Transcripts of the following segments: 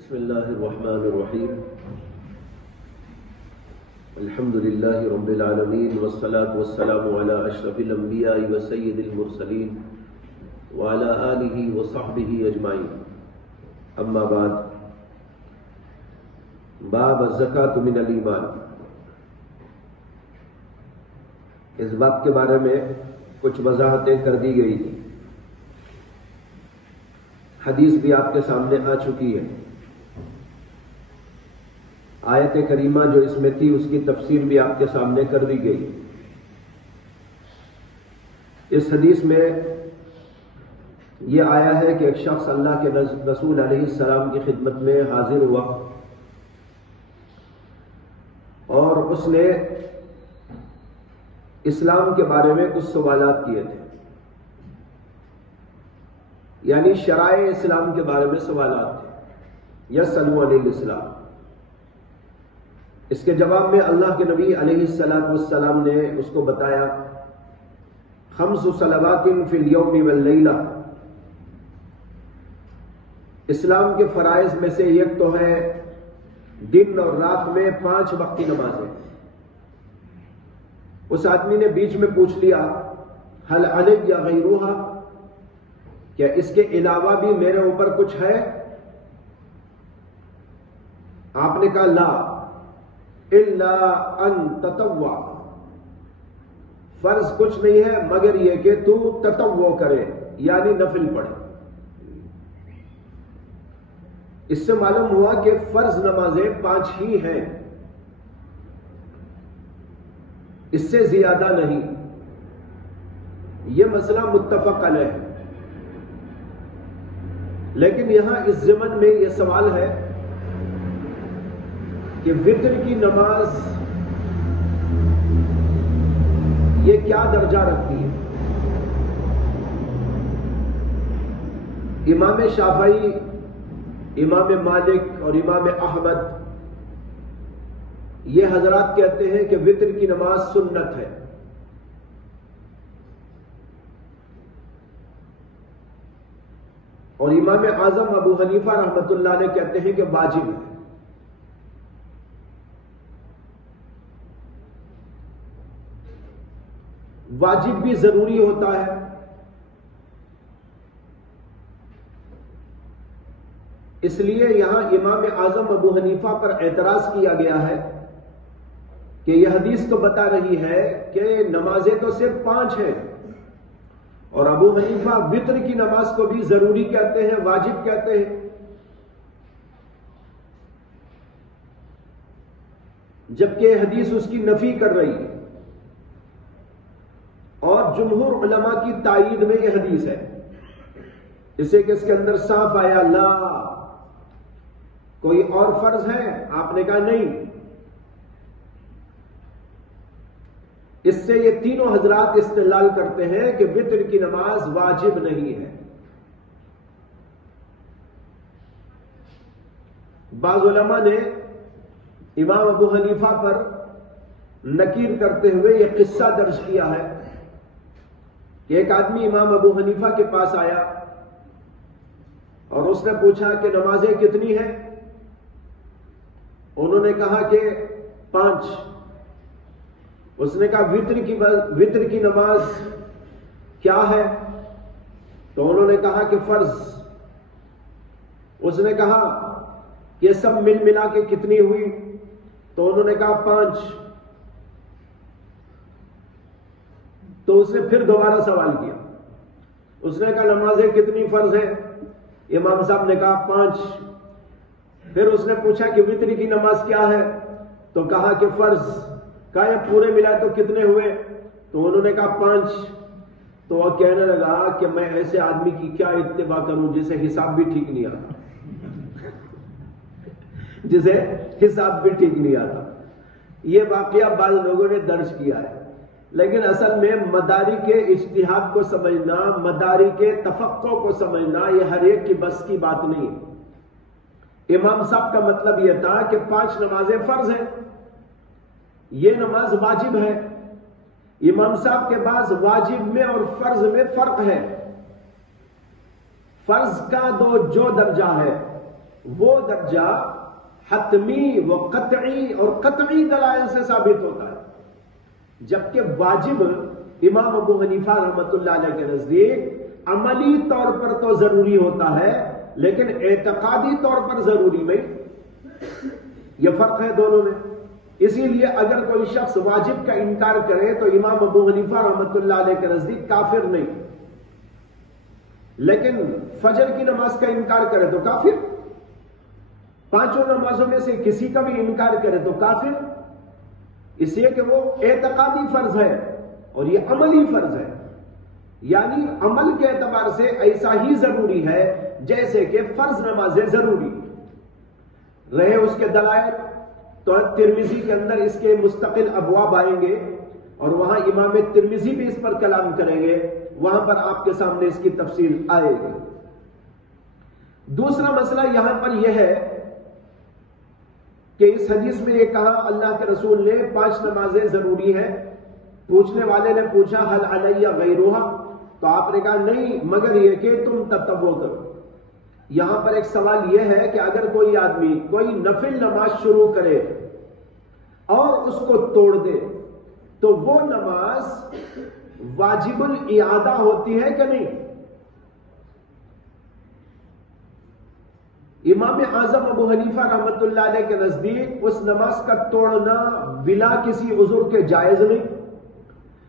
بسم اللہ الرحمن الرحیم الحمد للہ رب العالمین والصلاة والسلام علی اشرف الانبیاء وسید المرسلین وعلی آلہ وصحبہ اجمعین، اما بعد، باب الزکاة من الایمان۔ اس باب کے بارے میں کچھ وضاحتیں کر دی گئی تھی، حدیث بھی آپ کے سامنے آ چکی ہے، آیت کریمہ جو اس میں تھی اس کی تفسیر بھی آپ کے سامنے کر دی گئی۔ اس حدیث میں یہ آیا ہے کہ ایک شخص اللہ کے رسول علیہ السلام کی خدمت میں حاضر ہوا اور اس نے اسلام کے بارے میں کچھ سوالات کیے تھے، یعنی شرائع اسلام کے بارے میں سوالات تھے، یسألون عن الاسلام۔ اس کے جواب میں اللہ کے نبی علیہ السلام نے اس کو بتایا، خمس صلوات فی الیوم واللیلہ، اسلام کے فرائض میں سے ایک تو ہے دن اور رات میں 5 وقتی نمازیں۔ اس آدمی نے بیچ میں پوچھ لیا، حل علی غیرہا، کیا اس کے علاوہ بھی میرے اوپر کچھ ہے؟ آپ نے کہا لا الا ان تطوع، فرض کچھ نہیں ہے مگر یہ کہ تو تطوع کرے، یعنی نفل پڑھے۔ اس سے معلوم ہوا کہ فرض نمازیں 5 ہی ہیں، اس سے زیادہ نہیں۔ یہ مسئلہ متفق علیہ ہے، لیکن یہاں اس ضمن میں یہ سوال ہے کہ وتر کی نماز یہ کیا درجہ رکھتی ہے؟ امام شافعی، امام مالک اور امام احمد یہ حضرات کہتے ہیں کہ وتر کی نماز سنت ہے، اور امام اعظم ابو حنیفہ رحمۃ اللہ علیہ کہتے ہیں کہ واجب ہے۔ واجب بھی ضروری ہوتا ہے، اس لیے یہاں امام اعظم ابو حنیفہ پر اعتراض کیا گیا ہے کہ یہ حدیث تو بتا رہی ہے کہ نمازیں تو صرف 5 ہیں، اور ابو حنیفہ وتر کی نماز کو بھی ضروری کہتے ہیں، واجب کہتے ہیں۔ جبکہ یہ حدیث اس کی نفی کر رہی ہے، اور جمہور علماء کی تائید میں یہ حدیث ہے، اسے کہ اس کے اندر صاف آیا لا، کوئی اور فرض ہے؟ آپ نے کہا نہیں۔ اس سے یہ تینوں حضرات استدلال کرتے ہیں کہ وتر کی نماز واجب نہیں ہے۔ بعض علماء نے امام ابو حنیفہ پر نکیر کرتے ہوئے یہ قصہ درج کیا ہے کہ ایک آدمی امام ابو حنیفہ کے پاس آیا اور اس نے پوچھا کہ نمازیں کتنی ہیں؟ انہوں نے کہا کہ 5۔ اس نے کہا وتر کی نماز کیا ہے؟ تو انہوں نے کہا کہ فرض۔ اس نے کہا یہ سب مل ملا کے کتنی ہوئی؟ تو انہوں نے کہا 5۔ تو اس نے پھر دوبارہ سوال کیا، اس نے کہا نمازیں کتنی فرض ہیں؟ امام صاحب نے کہا 5۔ پھر اس نے پوچھا کہ وتر کی نماز کیا ہے؟ تو کہا کہ فرض۔ کہا یہ پورے ملا تو کتنے ہوئے؟ تو انہوں نے کہا 5۔ تو وہ کہنے لگا کہ میں ایسے آدمی کی کیا اتباع کروں جسے حساب بھی ٹھیک نہیں آتا، جسے حساب بھی ٹھیک نہیں آتا۔ یہ واقعہ بعض لوگوں نے درج کیا ہے، لیکن اصل میں مدارک کے اجتہاد کو سمجھنا، مدارک کے تفقہ کو سمجھنا یہ ہر ایک کی بس کی بات نہیں ہے۔ امام صاحب کا مطلب یہ تھا کہ 5 نمازیں فرض ہیں، یہ نماز واجب ہے۔ امام صاحب کے پاس واجب میں اور فرض میں فرق ہے۔ فرض کا جو درجہ ہے وہ درجہ حتمی و قطعی اور قطعی دلائل سے ثابت ہوتا ہے، جبکہ واجب امام ابو حنیفہ رحمۃ اللہ علیہ کے نزدیک عملی طور پر تو ضروری ہوتا ہے لیکن اعتقادی طور پر ضروری نہیں۔ یہ فرق ہے دونوں میں۔ اسی لیے اگر کوئی شخص واجب کا انکار کرے تو امام ابو حنیفہ رحمۃ اللہ علیہ کے نزدیک کافر نہیں، لیکن فجر کی نماز کا انکار کرے تو کافر، پانچوں نمازوں میں سے کسی کا بھی انکار کرے تو کافر، اس لیے کہ وہ اعتقادی فرض ہے اور یہ عملی فرض ہے، یعنی عمل کے اعتبار سے ایسا ہی ضروری ہے جیسے کہ فرض نمازیں ضروری رہے۔ اس کے دلائل تو ترمذی کے اندر اس کے مستقل ابواب آئیں گے اور وہاں امام ترمذی بھی اس پر کلام کریں گے، وہاں پر آپ کے سامنے اس کی تفصیل آئے گی۔ دوسرا مسئلہ یہاں پر یہ ہے کہ اس حدیث میں یہ کہا اللہ کے رسول نے 5 نمازیں ضروری ہیں، پوچھنے والے نے پوچھا حل علی غیرہا، تو آپ نے کہا نہیں مگر یہ کہ تم تطوع کرو۔ یہاں پر ایک سوال یہ ہے کہ اگر کوئی آدمی کوئی نفل نماز شروع کرے اور اس کو توڑ دے تو وہ نماز واجب الاعادہ ہوتی ہے کہ نہیں؟ امام اعظم ابو حنیفہ رحمۃ اللہ علیہ کے نزدیک اس نماز کا توڑنا بلا کسی عذر کے جائز نہیں،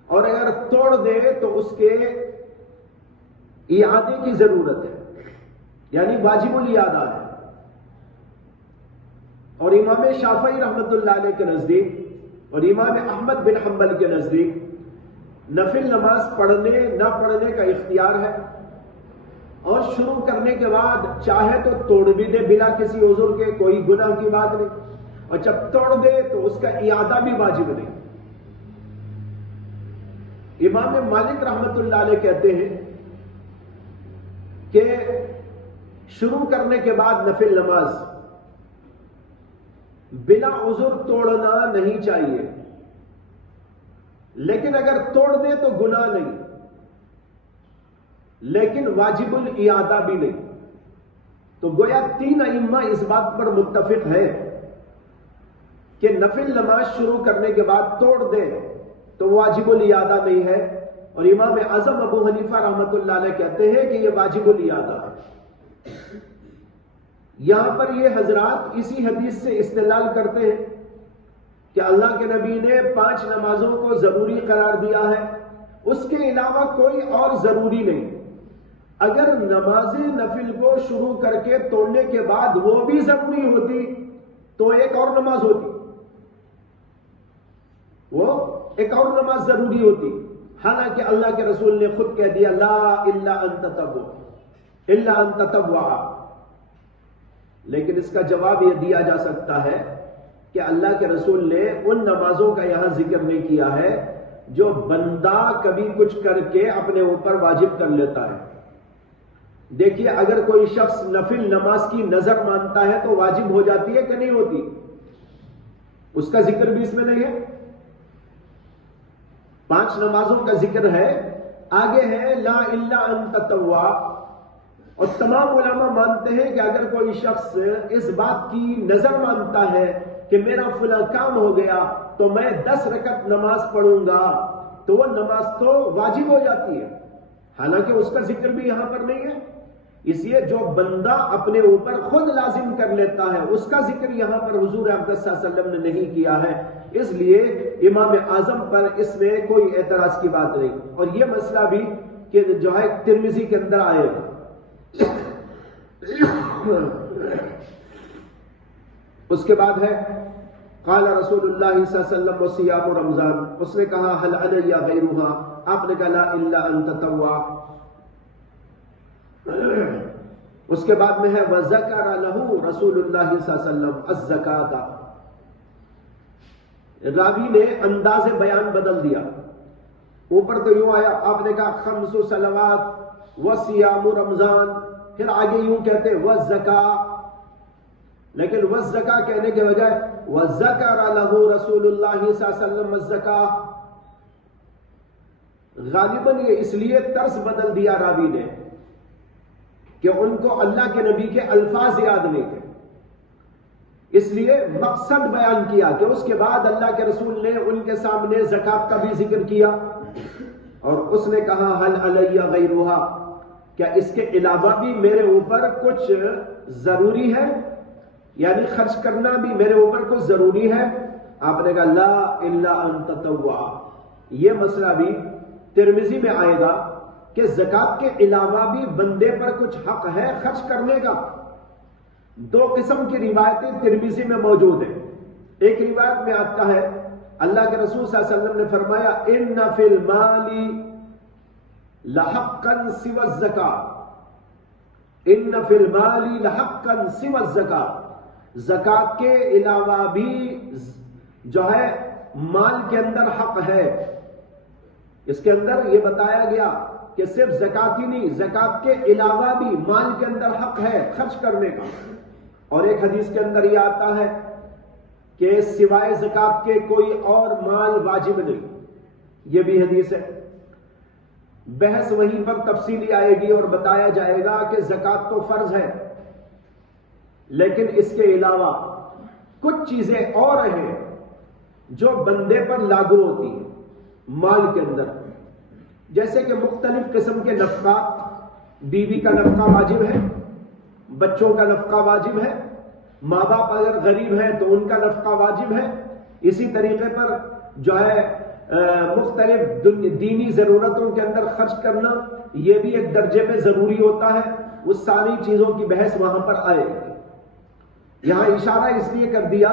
اور اگر توڑ دے تو اس کے اعادے کی ضرورت ہے، یعنی واجب الاعادہ ہے۔ اور امام شافعی رحمۃ اللہ علیہ کے نزدیک اور امام احمد بن حنبل کے نزدیک نفل نماز پڑھنے نہ پڑھنے کا اختیار ہے، اور شروع کرنے کے بعد چاہے تو توڑ بھی دے بلا کسی عذر کے، کوئی گناہ کی بات نہیں، اور جب توڑ دے تو اس کا اعادہ بھی واجب نہیں۔ امام مالک رحمۃ اللہ علیہ کہتے ہیں کہ شروع کرنے کے بعد نفل نماز بلا عذر توڑنا نہیں چاہیے، لیکن اگر توڑ دے تو گناہ نہیں، لیکن واجب الاعادہ بھی نہیں۔ تو گویا 3 ائمہ اس بات پر متفق ہے کہ نفل نماز شروع کرنے کے بعد توڑ دے تو واجب الاعادہ نہیں ہے، اور امام اعظم ابو حنیفہ رحمۃ اللہ علیہ کہتے ہیں کہ یہ واجب الاعادہ ہے۔ یہاں پر یہ حضرات اسی حدیث سے استدلال کرتے ہیں کہ اللہ کے نبی نے 5 نمازوں کو ضروری قرار دیا ہے، اس کے علاوہ کوئی اور ضروری نہیں۔ اگر نماز نفل کو شروع کر کے توڑنے کے بعد وہ بھی ضروری ہوتی تو ایک اور نماز ہوتی، وہ ایک اور نماز ضروری ہوتی، حالانکہ اللہ کے رسول نے خود کہہ دیا لا الا ان تطوع، لیکن اس کا جواب یہ دیا جا سکتا ہے کہ اللہ کے رسول نے ان نمازوں کا یہاں ذکر نہیں کیا ہے جو بندہ کبھی کچھ کر کے اپنے اوپر واجب کر لیتا ہے۔ دیکھیے اگر کوئی شخص نفل نماز کی نظر مانتا ہے تو واجب ہو جاتی ہے کہ نہیں ہوتی؟ اس کا ذکر بھی اس میں نہیں ہے۔ 5 نمازوں کا ذکر ہے، آگے ہے لا الا ان تطوع، اور تمام علماء مانتے ہیں کہ اگر کوئی شخص اس بات کی نظر مانتا ہے کہ میرا فلاں کام ہو گیا تو میں 10 رکعت نماز پڑھوں گا تو وہ نماز تو واجب ہو جاتی ہے، حالانکہ اس کا ذکر بھی یہاں پر نہیں ہے۔ اس لیے جو بندہ اپنے اوپر خود لازم کر لیتا ہے اس کا ذکر یہاں پر حضور اقدس صلی اللہ علیہ وسلم نے نہیں کیا ہے، اس لیے امام اعظم پر اس میں کوئی اعتراض کی بات نہیں۔ اور یہ مسئلہ بھی کہ جو ہے ترمذی کے اندر آئے گا۔ اس کے بعد ہے قال رسول اللہ صلی اللہ علیہ وسلم وصیام رمضان، اس نے کہا حل علی غیرہا، آپ نے کہا لا الا ان تطوع۔ اس کے بعد میں ہے وذکر لہ رسول اللہ صلی اللہ علیہ وسلم الزکاۃ، راوی نے انداز بیان بدل دیا، اوپر تو یوں آیا آپ نے کہا 5 صلوات وصیام رمضان، پھر آگے یوں کہتے والزکاۃ، لیکن والزکاۃ کہنے کے بجائے وذکر لہ رسول اللہ صلی اللہ علیہ وسلم الزکاۃ، غالباً یہ اس لیے طرز بدل دیا راوی نے کہ ان کو اللہ کے نبی کے الفاظ یاد نہیں تھے۔ اس لیے مقصد بیان کیا کہ اس کے بعد اللہ کے رسول نے ان کے سامنے زکات کا بھی ذکر کیا اور اس نے کہا حل علی غیرہا، کیا اس کے علاوہ بھی میرے اوپر کچھ ضروری ہے، یعنی خرچ کرنا بھی میرے اوپر کچھ ضروری ہے؟ آپ نے کہا لا الا ان تطوع. یہ مسئلہ بھی ترمذی میں آئے گا کہ زکات کے علاوہ بھی بندے پر کچھ حق ہے خرچ کرنے کا. دو قسم کی روایتیں ترمذی میں موجود ہیں. ایک روایت میں آتا ہے اللہ کے رسول صلی اللہ علیہ وسلم نے فرمایا ان فی المال لحقا سوى الزکات، ان فی المال لحقا سوى الزکات، زکات کے علاوہ بھی جو ہے مال کے اندر حق ہے. اس کے اندر یہ بتایا گیا کہ صرف زکات ہی نہیں، زکات کے علاوہ بھی مال کے اندر حق ہے خرچ کرنے کا. اور ایک حدیث کے اندر یہ آتا ہے کہ سوائے زکات کے کوئی اور مال واجب نہیں. یہ بھی حدیث ہے. بحث وہیں پر تفصیلی آئے گی اور بتایا جائے گا کہ زکات تو فرض ہے، لیکن اس کے علاوہ کچھ چیزیں اور ہیں جو بندے پر لاگو ہوتی ہیں مال کے اندر، جیسے کہ مختلف قسم کے نفقات. بیوی کا نفقہ واجب ہے، بچوں کا نفقہ واجب ہے، ماں باپ اگر غریب ہیں تو ان کا نفقہ واجب ہے. اسی طریقے پر جو ہے مختلف دینی ضرورتوں کے اندر خرچ کرنا یہ بھی ایک درجے میں ضروری ہوتا ہے. وہ ساری چیزوں کی بحث وہاں پر آئے گی. یہاں اشارہ اس لیے کر دیا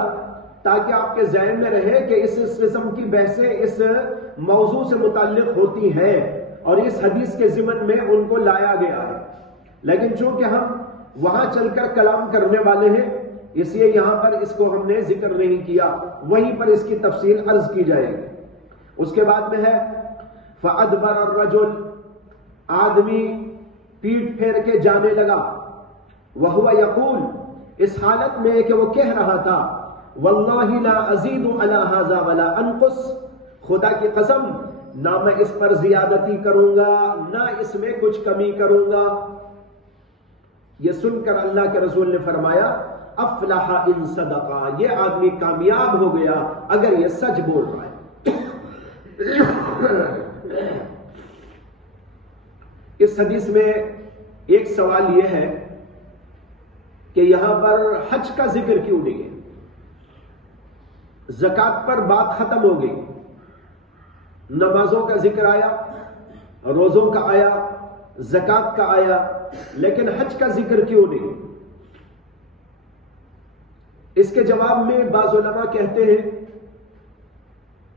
تاکہ آپ کے ذہن میں رہے کہ اس قسم کی بحثیں اس موضوع سے متعلق ہوتی ہیں اور اس حدیث کے ضمن میں ان کو لایا گیا ہے. لیکن چونکہ ہم وہاں چل کر کلام کرنے والے ہیں اس لیے یہاں پر اس کو ہم نے ذکر نہیں کیا، وہیں پر اس کی تفصیل عرض کی جائے گی. اس کے بعد میں ہے فَأَدْبَرَ الرَّجُلُ، آدمی پیٹ پھیر کے جانے لگا. وَهُوَ يَقُولُ، اس حالت میں کہ وہ کہہ رہا تھا وَاللَّهِ لَا أَزِيدُ عَلَى هَذَا وَلَا أَنْقُصُ، خدا کی قسم نہ میں اس پر زیادتی کروں گا نہ اس میں کچھ کمی کروں گا. یہ سن کر اللہ کے رسول نے فرمایا افلح ان صدقہ، یہ آدمی کامیاب ہو گیا اگر یہ سچ بول رہا ہے. اس حدیث میں ایک سوال یہ ہے کہ یہاں پر حج کا ذکر کیوں نہیں ہے؟ زکات پر بات ختم ہو گئی، نمازوں کا ذکر آیا، روزوں کا آیا، زکات کا آیا، لیکن حج کا ذکر کیوں نہیں؟ اس کے جواب میں بعض علماء کہتے ہیں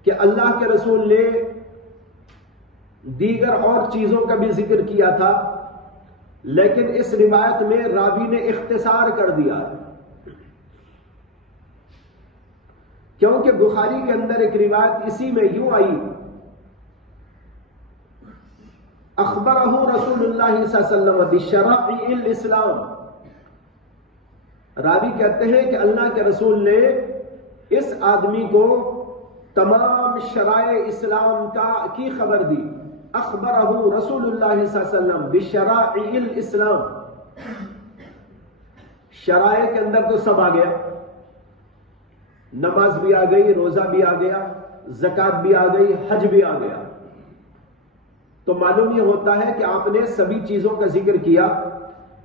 کہ اللہ کے رسول نے دیگر اور چیزوں کا بھی ذکر کیا تھا، لیکن اس روایت میں راوی نے اختصار کر دیا ہے، کیونکہ بخاری کے اندر ایک روایت اسی میں یوں آئی اخبرہ رسول اللہ صلی اللہ علیہ وسلم بشرائع الاسلام. راوی کہتے ہیں کہ اللہ کے رسول نے اس آدمی کو تمام شرائع اسلام کی خبر دی. اخبرہ رسول اللہ صلی اللہ علیہ وسلم بشرائع الاسلام. شرائع کے اندر تو سب آ گیا، نماز بھی آ گئی، روزہ بھی آ گیا، زکات بھی آ گئی، حج بھی آ گیا. تو معلوم یہ ہوتا ہے کہ آپ نے سبھی چیزوں کا ذکر کیا،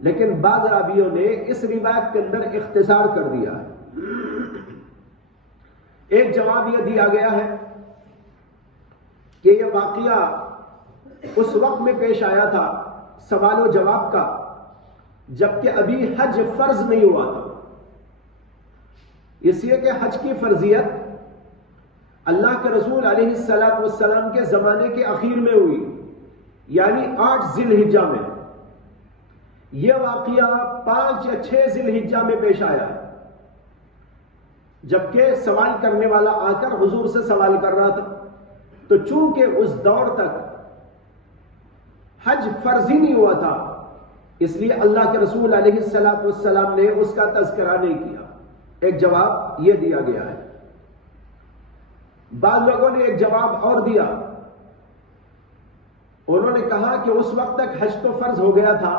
لیکن بعض راویوں نے اس روایت کے اندر اختصار کر دیا ہے. ایک جواب یہ دیا گیا ہے کہ یہ واقعہ اس وقت میں پیش آیا تھا سوال و جواب کا جبکہ ابھی حج فرض نہیں ہوا تھا. اس لیے کہ حج کی فرضیت اللہ کے رسول علیہ الصلوۃ والسلام کے زمانے کے اخیر میں ہوئی، یعنی 8 ذی الحجہ میں. یہ واقعہ 5 یا 6 ذی الحجہ میں پیش آیا، جبکہ سوال کرنے والا آ کر حضور سے سوال کر رہا تھا. تو چونکہ اس دور تک حج فرض ہی نہیں ہوا تھا، اس لیے اللہ کے رسول علیہ الصلوۃ والسلام نے اس کا تذکرہ نہیں کیا. ایک جواب یہ دیا گیا ہے. بعض لوگوں نے ایک جواب اور دیا، انہوں نے کہا کہ اس وقت تک حج تو فرض ہو گیا تھا،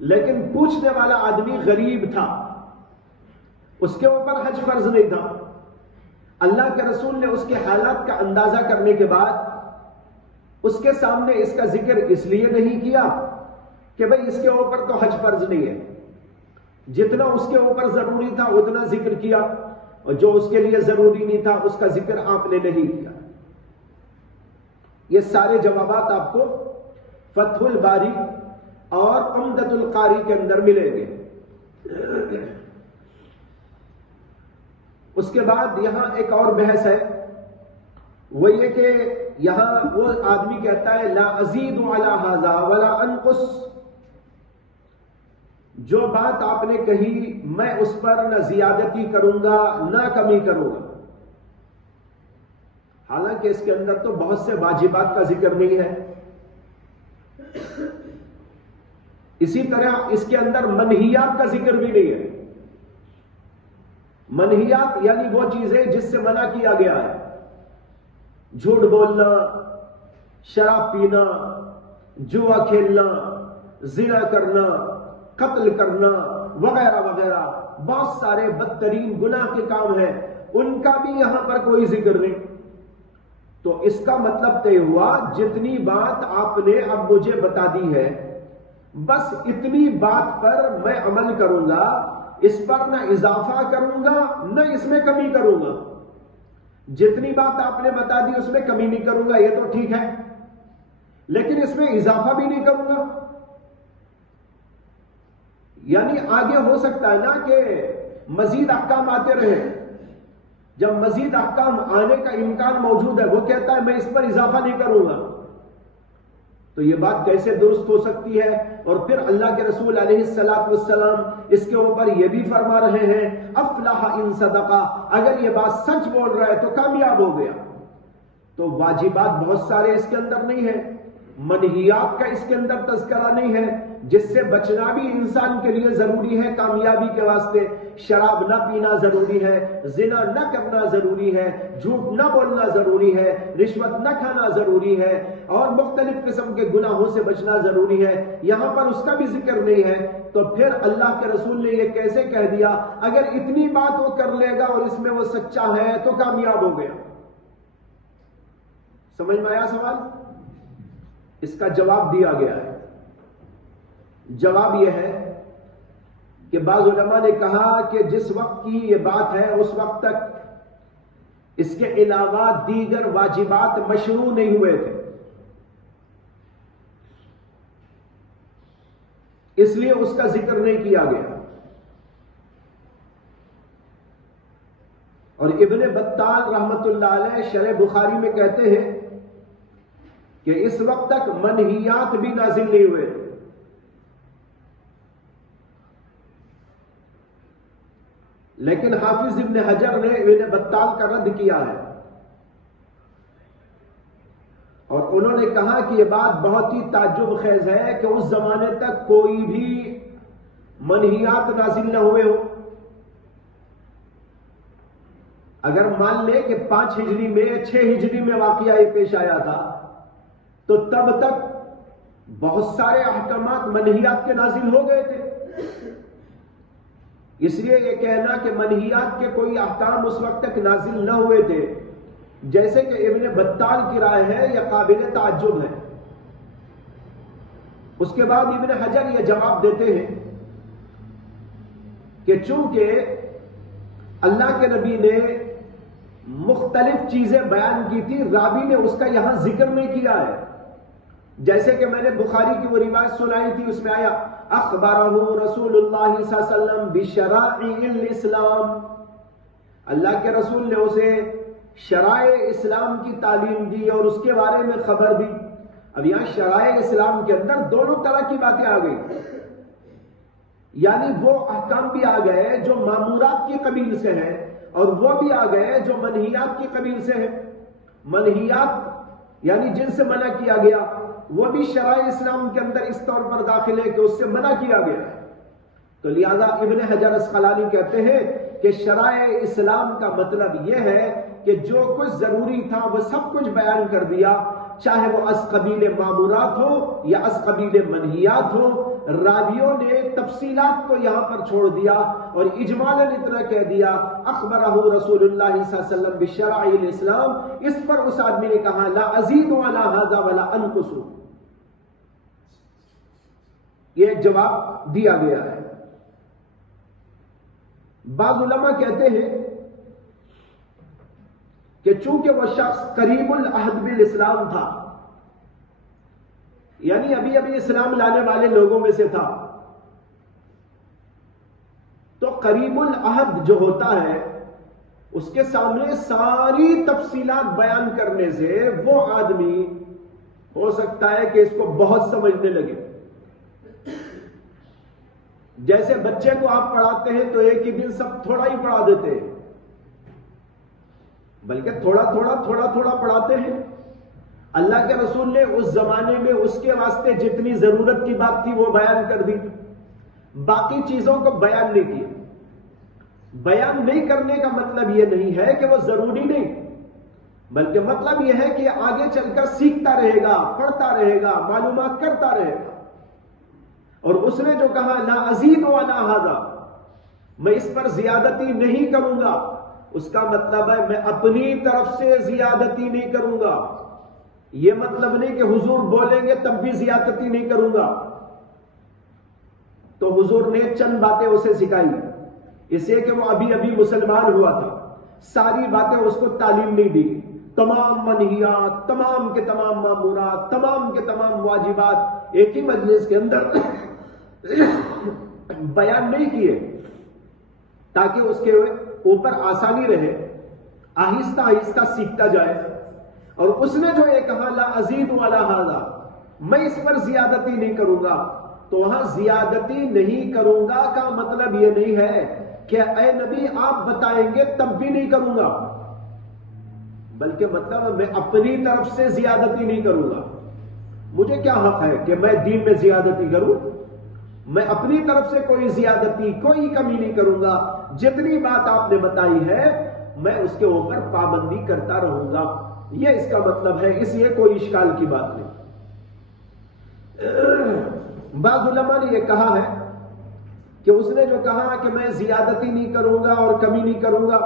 لیکن پوچھنے والا آدمی غریب تھا، اس کے اوپر حج فرض نہیں تھا. اللہ کے رسول نے اس کے حالات کا اندازہ کرنے کے بعد اس کے سامنے اس کا ذکر اس لیے نہیں کیا کہ بھئی اس کے اوپر تو حج فرض نہیں ہے. جتنا اس کے اوپر ضروری تھا اتنا ذکر کیا، اور جو اس کے لیے ضروری نہیں تھا اس کا ذکر آپ نے نہیں کیا. یہ سارے جوابات آپ کو فتح الباری اور عمدۃ القاری کے اندر ملیں گے. اس کے بعد یہاں ایک اور بحث ہے، وہ یہ کہ یہاں وہ آدمی کہتا ہے لا ازید علی ھذا ولا انقص، جو بات آپ نے کہی میں اس پر نہ زیادتی کروں گا نہ کمی کروں گا. حالانکہ اس کے اندر تو بہت سے واجبات کا ذکر نہیں ہے. اسی طرح اس کے اندر منہیات کا ذکر بھی نہیں ہے. منہیات یعنی وہ چیزیں جس سے منع کیا گیا ہے، جھوٹ بولنا، شراب پینا، جوا کھیلنا، زنا کرنا، قتل کرنا وغیرہ وغیرہ، بہت سارے بدترین گناہ کے کام ہیں، ان کا بھی یہاں پر کوئی ذکر نہیں. تو اس کا مطلب طے ہوا جتنی بات آپ نے اب مجھے بتا دی ہے بس اتنی بات پر میں عمل کروں گا، اس پر نہ اضافہ کروں گا نہ اس میں کمی کروں گا. جتنی بات آپ نے بتا دی اس میں کمی نہیں کروں گا، یہ تو ٹھیک ہے، لیکن اس میں اضافہ بھی نہیں کروں گا. یعنی آگے ہو سکتا ہے نا کہ مزید احکام آتے رہے. جب مزید احکام آنے کا امکان موجود ہے، وہ کہتا ہے میں اس پر اضافہ نہیں کروں گا، تو یہ بات کیسے درست ہو سکتی ہے؟ اور پھر اللہ کے رسول علیہ الصلوۃ والسلام اس کے اوپر یہ بھی فرما رہے ہیں افلح ان صدقہ، اگر یہ بات سچ بول رہا ہے تو کامیاب ہو گیا. تو واجبات بہت سارے اس کے اندر نہیں ہیں، منہیات کا اس کے اندر تذکرہ نہیں ہے، جس سے بچنا بھی انسان کے لیے ضروری ہے کامیابی کے واسطے. شراب نہ پینا ضروری ہے، زنا نہ کرنا ضروری ہے، جھوٹ نہ بولنا ضروری ہے، رشوت نہ کھانا ضروری ہے، اور مختلف قسم کے گناہوں سے بچنا ضروری ہے. یہاں پر اس کا بھی ذکر نہیں ہے. تو پھر اللہ کے رسول نے یہ کیسے کہہ دیا اگر اتنی بات وہ کر لے گا اور اس میں وہ سچا ہے تو کامیاب ہو گیا؟ سمجھ میں آیا سوال؟ اس کا جواب دیا گیا ہے. جواب یہ ہے کہ بعض علماء نے کہا کہ جس وقت کی یہ بات ہے اس وقت تک اس کے علاوہ دیگر واجبات مشروع نہیں ہوئے تھے، اس لیے اس کا ذکر نہیں کیا گیا. اور ابن بطال رحمت اللہ علیہ شرح بخاری میں کہتے ہیں کہ اس وقت تک منہیات بھی نازل نہیں ہوئے. لیکن حافظ ابن حجر نے ابن بطال کا رد کیا ہے، اور انہوں نے کہا کہ یہ بات بہت ہی تعجب خیز ہے کہ اس زمانے تک کوئی بھی منہیات نازل نہ ہوئے ہو. اگر مان لے کہ 5 ہجری میں 6 ہجری میں واقعہ یہ پیش آیا تھا تو تب تک بہت سارے احکامات منہیات کے نازل ہو گئے تھے. اس لیے یہ کہنا کہ منہیات کے کوئی احکام اس وقت تک نازل نہ ہوئے تھے جیسے کہ ابن بطال کی رائے ہے، یہ قابل تعجب ہے. اس کے بعد ابن حجر یہ جواب دیتے ہیں کہ چونکہ اللہ کے نبی نے مختلف چیزیں بیان کی تھی، راوی نے اس کا یہاں ذکر نہیں کیا ہے. جیسے کہ میں نے بخاری کی وہ روایت سنائی تھی، اس میں آیا اخبرہ رسول اللہ صلی اللہ علیہ وسلم بشرائع الاسلام، اللہ کے رسول نے اسے شرائع اسلام کی تعلیم دی اور اس کے بارے میں خبر دی. اب یہاں شرائع اسلام کے اندر دونوں طرح کی باتیں آ گئی، یعنی وہ احکام بھی آ گئے جو مامورات کی قبیل سے ہیں اور وہ بھی آ گئے جو منہیات کی قبیل سے ہیں. منہیات یعنی جن سے منع کیا گیا وہ بھی شرائع اسلام کے اندر اس طور پر داخل ہے کہ اس سے منع کیا گیا ہے. تو لہذا ابن حجر اسقلانی کہتے ہیں کہ شرائع اسلام کا مطلب یہ ہے کہ جو کچھ ضروری تھا وہ سب کچھ بیان کر دیا، چاہے وہ از قبیل مامورات ہو یا از قبیل منہیات ہو. راویوں نے تفصیلات کو یہاں پر چھوڑ دیا اور اجمالاً اتنا کہہ دیا اخبرہ رسول اللہ صلی اللہ علیہ وسلم بشرائع الاسلام، اس پر اس آدمی نے کہا لا ازید علی ھذا ولا انقص، یہ جواب دیا گیا ہے۔ بعض علماء کہتے ہیں کہ چونکہ وہ شخص قریب العہد بالاسلام تھا، یعنی ابھی ابھی اسلام لانے والے لوگوں میں سے تھا، تو قریب العہد جو ہوتا ہے اس کے سامنے ساری تفصیلات بیان کرنے سے وہ آدمی ہو سکتا ہے کہ اس کو بہت سمجھنے لگے۔ جیسے بچے کو آپ پڑھاتے ہیں تو ایک ہی دن سب تھوڑا ہی پڑھا دیتے ہیں، بلکہ تھوڑا تھوڑا پڑھاتے ہیں۔ اللہ کے رسول نے اس زمانے میں اس کے واسطے جتنی ضرورت کی بات تھی وہ بیان کر دی، باقی چیزوں کو بیان نہیں کیا۔ بیان نہیں کرنے کا مطلب یہ نہیں ہے کہ وہ ضروری نہیں، بلکہ مطلب یہ ہے کہ آگے چل کر سیکھتا رہے گا، پڑھتا رہے گا، معلومات کرتا رہے گا۔ اور اس نے جو کہا لا ازید علی ھذا، میں اس پر زیادتی نہیں کروں گا، اس کا مطلب ہے میں اپنی طرف سے زیادتی نہیں کروں گا۔ یہ مطلب نہیں کہ حضور بولیں گے تب بھی زیادتی نہیں کروں گا۔ تو حضور نے چند باتیں اسے سکھائی، اسے کہ وہ ابھی ابھی مسلمان ہوا تھا، ساری باتیں اس کو تعلیم نہیں دی، تمام منہیات، تمام کے تمام مامورات، تمام کے تمام واجبات ایک ہی مجلس کے اندر بیان نہیں کیے تاکہ اس کے اوپر آسانی رہے، آہستہ آہستہ سیکھتا جائے۔ اور اس نے جو یہ کہا لا ازید علی ھذا، میں اس پر زیادتی نہیں کروں گا، تو وہاں زیادتی نہیں کروں گا کا مطلب یہ نہیں ہے کہ اے نبی آپ بتائیں گے تب بھی نہیں کروں گا، بلکہ مطلب میں اپنی طرف سے زیادتی نہیں کروں گا۔ مجھے کیا حق ہے کہ میں دین میں زیادتی کروں؟ میں اپنی طرف سے کوئی زیادتی، کوئی کمی نہیں کروں گا۔ جتنی بات آپ نے بتائی ہے میں اس کے اوپر پابندی کرتا رہوں گا، یہ اس کا مطلب ہے، اس لیے کوئی اشکال کی بات نہیں۔ بعض علماء نے یہ کہا ہے کہ اس نے جو کہا کہ میں زیادتی نہیں کروں گا اور کمی نہیں کروں گا،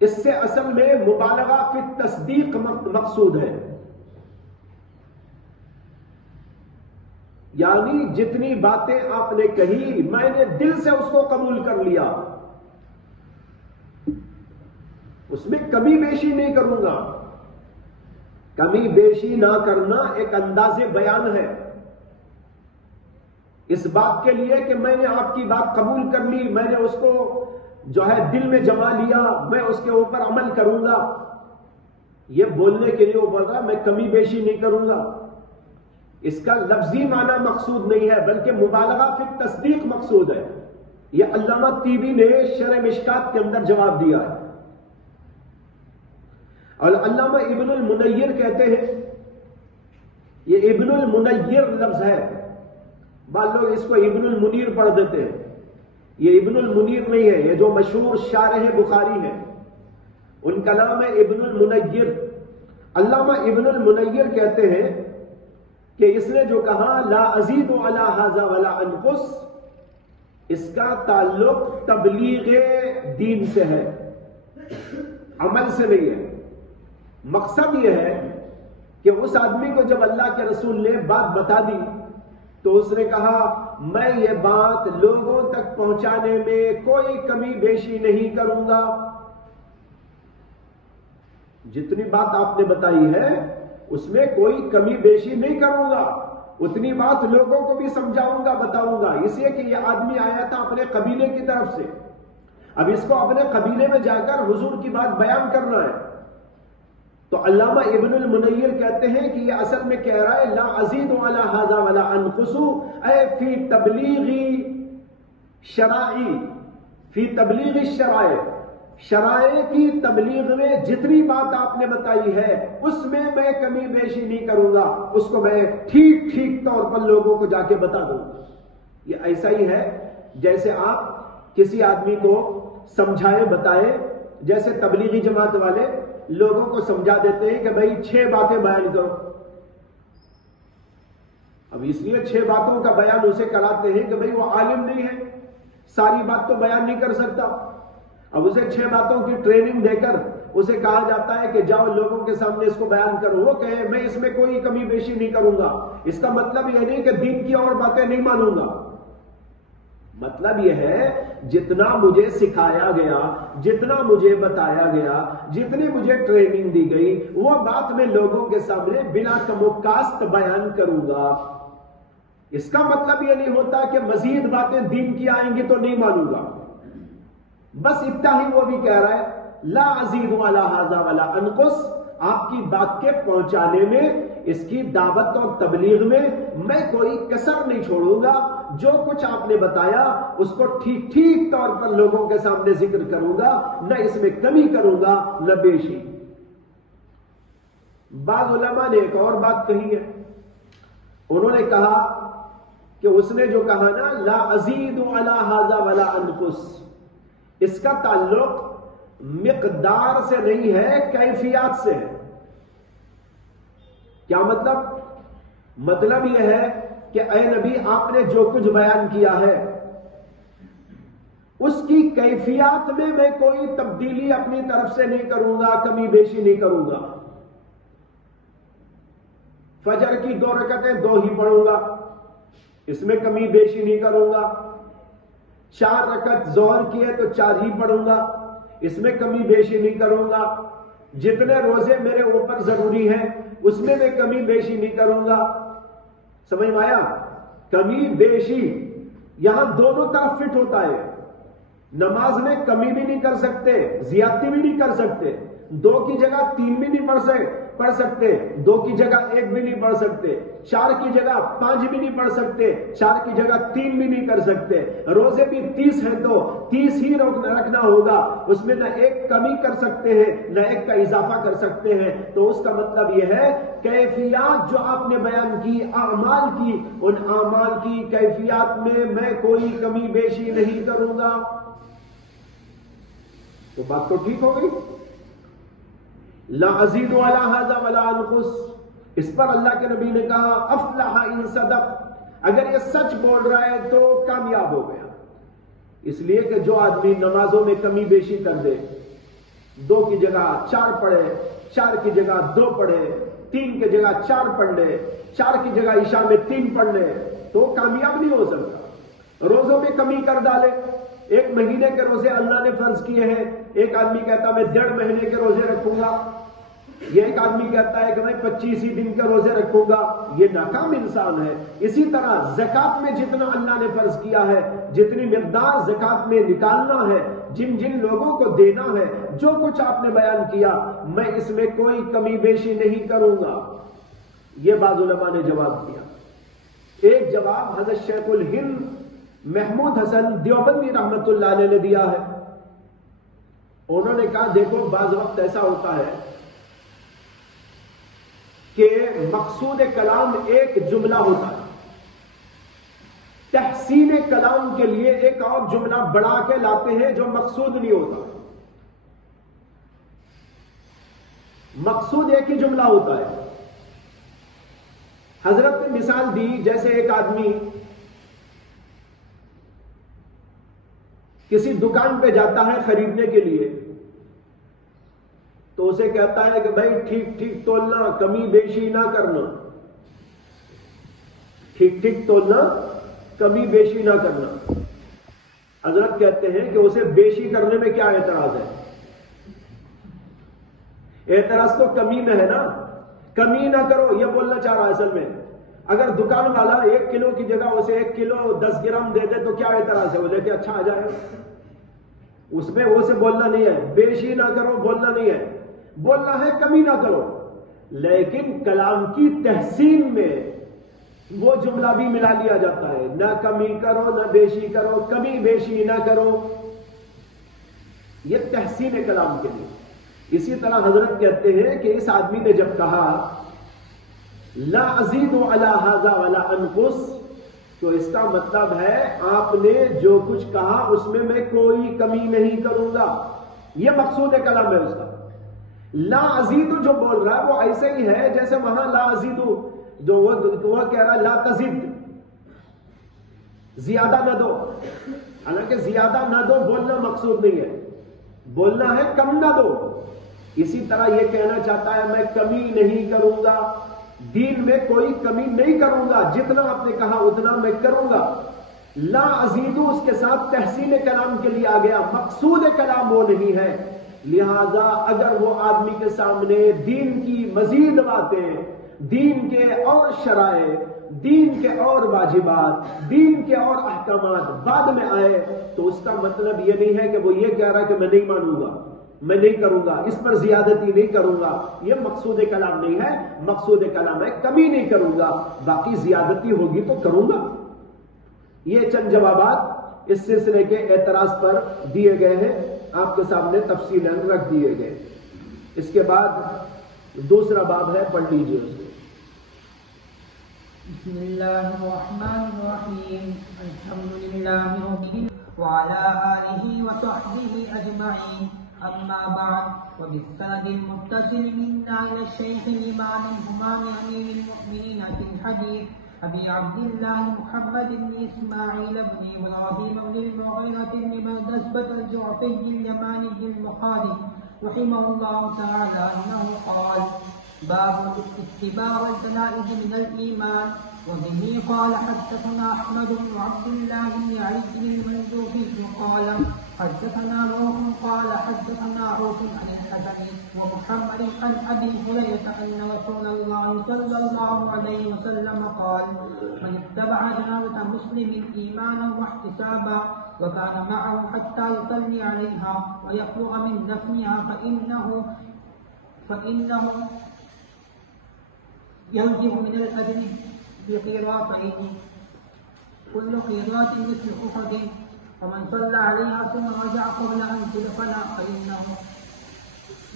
اس سے اصل میں مبالغہ فی التصدیق مقصود ہے، یعنی جتنی باتیں آپ نے کہی میں نے دل سے اس کو قبول کر لیا، اس میں کمی بیشی نہیں کروں گا۔ کمی بیشی نہ کرنا ایک انداز بیان ہے، اس بات کے لیے کہ میں نے آپ کی بات قبول کر لی، میں نے اس کو جو ہے دل میں جما لیا، میں اس کے اوپر عمل کروں گا، یہ بولنے کے لیے وہ بول رہا میں کمی بیشی نہیں کروں گا، اس کا لفظی معنی مقصود نہیں ہے بلکہ مبالغہ فی التصدیق مقصود ہے۔ یہ علامہ طیبی نے شرح مشکات کے اندر جواب دیا ہے۔ اور علامہ ابن المنیر کہتے ہیں، یہ ابن المنیر لفظ ہے، بعض لوگ اس کو ابن المنیر پڑھ دیتے ہیں، یہ ابن المنیر نہیں ہے، یہ جو مشہور شارح بخاری ہے ان کا نام ہے ابن المنیر۔ علامہ ابن المنیر کہتے ہیں کہ اس نے جو کہا لا ازید علی ھذا ولا انقص، اس کا تعلق تبلیغ دین سے ہے، عمل سے نہیں ہے۔ مقصد یہ ہے کہ اس آدمی کو جب اللہ کے رسول نے بات بتا دی تو اس نے کہا میں یہ بات لوگوں تک پہنچانے میں کوئی کمی بیشی نہیں کروں گا، جتنی بات آپ نے بتائی ہے اس میں کوئی کمی بیشی نہیں کروں گا، اتنی بات لوگوں کو بھی سمجھاؤں گا، بتاؤں گا۔ اس لیے کہ یہ آدمی آیا تھا اپنے قبیلے کی طرف سے، اب اس کو اپنے قبیلے میں جا کر حضور کی بات بیان کرنا ہے۔ تو علامہ ابن المنیر کہتے ہیں کہ یہ اصل میں کہہ رہا ہے لا ازید علی ھذا ولا انقص، اے فی تبلیغ شرائع، فی تبلیغ الشرائع، شرائع کی تبلیغ میں جتنی بات آپ نے بتائی ہے اس میں میں کمی بیشی نہیں کروں گا، اس کو میں ٹھیک ٹھیک طور پر لوگوں کو جا کے بتا دوں۔ یہ ایسا ہی ہے جیسے آپ کسی آدمی کو سمجھائیں بتائیں، جیسے تبلیغی جماعت والے لوگوں کو سمجھا دیتے ہیں کہ بھائی 6 باتیں بیان کرو، اب اس لیے 6 باتوں کا بیان اسے کراتے ہیں کہ بھئی وہ عالم نہیں ہے، ساری بات تو بیان نہیں کر سکتا. اب اسے 6 باتوں کی ٹریننگ دے کر اسے کہا جاتا ہے کہ جاؤ لوگوں کے سامنے اس کو بیان کرو. وہ کہے میں اس میں کوئی کمی بیشی نہیں کروں گا. اس کا مطلب یہ نہیں کہ دین کی اور باتیں نہیں مانوں گا. مطلب یہ ہے جتنا مجھے سکھایا گیا، جتنا مجھے بتایا گیا، جتنی مجھے ٹریننگ دی گئی، وہ بات میں لوگوں کے سامنے بلا کم و کاست بیان کروں گا. اس کا مطلب یہ نہیں ہوتا کہ مزید باتیں دین کی آئیں گی تو نہیں مانوں گا. بس اتنا ہی وہ بھی کہہ رہا ہے لا ازید ولا ھذا ولا انقص. آپ کی بات کے پہنچانے میں، اس کی دعوت اور تبلیغ میں میں کوئی کسر نہیں چھوڑوں گا. جو کچھ آپ نے بتایا اس کو ٹھیک ٹھیک طور پر لوگوں کے سامنے ذکر کروں گا، نہ اس میں کمی کروں گا نہ بیشی. بعض علماء نے ایک اور بات کہی ہے. انہوں نے کہا کہ اس نے جو کہا نا لا ازید علی ھذا ولا انقص، اس کا تعلق مقدار سے نہیں ہے، کیفیات سے ہے. کیا مطلب؟ مطلب یہ ہے کہ اے نبی آپ نے جو کچھ بیان کیا ہے اس کی کیفیات میں کوئی تبدیلی اپنی طرف سے نہیں کروں گا، کمی بیشی نہیں کروں گا. فجر کی 2 رکعتیں 2 ہی پڑھوں گا، اس میں کمی بیشی نہیں کروں گا. 4 رکعت ظہر کی ہے تو 4 ہی پڑھوں گا، اس میں کمی بیشی نہیں کروں گا. جتنے روزے میرے اوپر ضروری ہیں اس میں کمی بیشی نہیں کروں گا. سمجھ میں آیا؟ کمی بیشی یہاں دونوں طرف فٹ ہوتا ہے. نماز میں کمی بھی نہیں کر سکتے، زیادتی بھی نہیں کر سکتے. 2 کی جگہ 3 بھی نہیں پڑھ سکتے، 2 کی جگہ 1 بھی نہیں پڑھ سکتے، 4 کی جگہ 5 بھی نہیں پڑھ سکتے، 4 کی جگہ 3 بھی نہیں کر سکتے. روزے بھی 30 ہیں تو 30 ہی رکھنا ہوگا، اس میں نہ ایک کمی کر سکتے ہیں نہ ایک کا اضافہ کر سکتے ہیں. تو اس کا مطلب یہ ہے کیفیات جو آپ نے بیان کی اعمال کی، ان اعمال کی کیفیات میں کوئی کمی بیشی نہیں کروں گا. تو بات تو ٹھیک ہو گئی. لا ازید علی ھذا ولا انقص. اس پر اللہ کے نبی نے کہا افلح ان صدق، اگر یہ سچ بول رہا ہے تو کامیاب ہو گیا. اس لیے کہ جو آدمی نمازوں میں کمی بیشی کر دے، 2 کی جگہ 4 پڑھے، 4 کی جگہ 2 پڑھے، 3 کی جگہ 4 پڑھ لے، 4 کی جگہ عشاء میں 3 پڑھ لے، تو کامیاب نہیں ہو سکتا. روزوں میں کمی کر ڈالے، 1 مہینے کے روزے اللہ نے فرض کیے ہیں، ایک آدمی کہتا میں 1.5 مہینے کے روزے رکھوں گا، یہ ایک آدمی کہتا ہے کہ میں 25 ہی دن کے روزے رکھوں گا. یہ ناکام انسان ہے. اسی طرح زکات میں جتنا اللہ نے فرض کیا ہے، جتنی مقدار زکات میں نکالنا ہے، جن جن لوگوں کو دینا ہے، جو کچھ آپ نے بیان کیا، میں اس میں کوئی کمی بیشی نہیں کروں گا. یہ بعض علماء نے جواب دیا. ایک جواب حضرت شیخ الہند محمود حسن دیوبندی رحمت اللہ علیہ نے دیا ہے. انہوں نے کہا دیکھو بعض وقت ایسا ہوتا ہے کہ مقصود کلام ایک جملہ ہوتا ہے، تحسین کلام کے لیے ایک اور جملہ بڑھا کے لاتے ہیں جو مقصود نہیں ہوتا. مقصود ایک ہی جملہ ہوتا ہے. حضرت نے مثال دی جیسے ایک آدمی کسی دکان پہ جاتا ہے خریدنے کے لیے، تو اسے کہتا ہے کہ بھائی ٹھیک ٹھیک تولنا، کمی بیشی نہ کرنا. ٹھیک ٹھیک تولنا، کمی بیشی نہ کرنا. حضرت کہتے ہیں کہ اسے بیشی کرنے میں کیا اعتراض ہے؟ اعتراض تو کمی میں ہے نا. کمی نہ کرو یہ بولنا چاہ رہا ہے اصل میں. اگر دکان والا 1 کلو کی جگہ اسے 1 کلو 10 گرام دے دے تو کیا اعتراض ہے؟ وہ لے کے اچھا آ جائے. اس میں وہ سے بولنا نہیں ہے، بیشی نہ کرو بولنا نہیں ہے، بولنا ہے کمی نہ کرو. لیکن کلام کی تحسین میں وہ جملہ بھی ملا لیا جاتا ہے، نہ کمی کرو نہ بیشی کرو، کمی بیشی نہ کرو. یہ تحسین کلام کے لیے. اسی طرح حضرت کہتے ہیں کہ اس آدمی نے جب کہا لا ازید علی ھذا ولا انقص، تو اس کا مطلب ہے آپ نے جو کچھ کہا اس میں کوئی کمی نہیں کروں گا. یہ مقصود کلام ہے اس کا. لا ازید جو بول رہا ہے وہ ایسے ہی ہے جیسے وہاں لا ازید جو وہ کہہ رہا لا تزد، زیادہ نہ دو، حالانکہ زیادہ نہ دو بولنا مقصود نہیں ہے، بولنا ہے کم نہ دو۔ اسی طرح یہ کہنا چاہتا ہے میں کمی نہیں کروں گا، دین میں کوئی کمی نہیں کروں گا، جتنا آپ نے کہا اتنا میں کروں گا۔ لا ازیدو اس کے ساتھ تحسین کلام کے لیے آ گیا، مقصود کلام وہ نہیں ہے۔ لہذا اگر وہ آدمی کے سامنے دین کی مزید باتیں، دین کے اور شرائع، دین کے اور واجبات، دین کے اور احکامات بعد میں آئے تو اس کا مطلب یہ نہیں ہے کہ وہ یہ کہہ رہا ہے کہ میں نہیں مانوں گا، میں نہیں کروں گا، اس پر زیادتی نہیں کروں گا۔ یہ مقصود کلام نہیں ہے، مقصود کلام ہے کمی نہیں کروں گا، باقی زیادتی ہوگی تو کروں گا۔ یہ چند جوابات اس سلسلے کے اعتراض پر دیے گئے ہیں، آپ کے سامنے تفصیلاً رکھ دیے گئے۔ اس کے بعد دوسرا باب ہے، پڑھ لیجیے اس کو۔ بسم اللہ الرحمن الرحیم، الحمد للہ رب وعلى آلہ وصحبہ اجمعین، اما بعد، وبالسند المتصل منا الى الشیخ الامام الہمام امیر المؤمنین فی الحدیث ابی عبد اللہ محمد بن اسماعیل بن ابراہیم بن المغیرة بن مردسبة الجعفی الیمانی المخالف رحمہ اللہ تعالی انہ قال باب اتباع الجنائز من الإيمان، وبه قال حدثنا أحمد بن عبد الله بن علي المنذوفي قال حدثنا روح قال حدثنا عوف عن الحسن ومحمد عن أبي هريرة أن رسول الله صلى الله عليه وسلم قال من اتبع جنازة مسلم إيمانا واحتسابا وكان معه حتى يصلي عليها ويفرغ من دفنها فإنه يرجع من الأجر بقيراطين كل قيراط مثل أحد، ومن صلى عليها ثم رجع قبل أن تدفن فإنه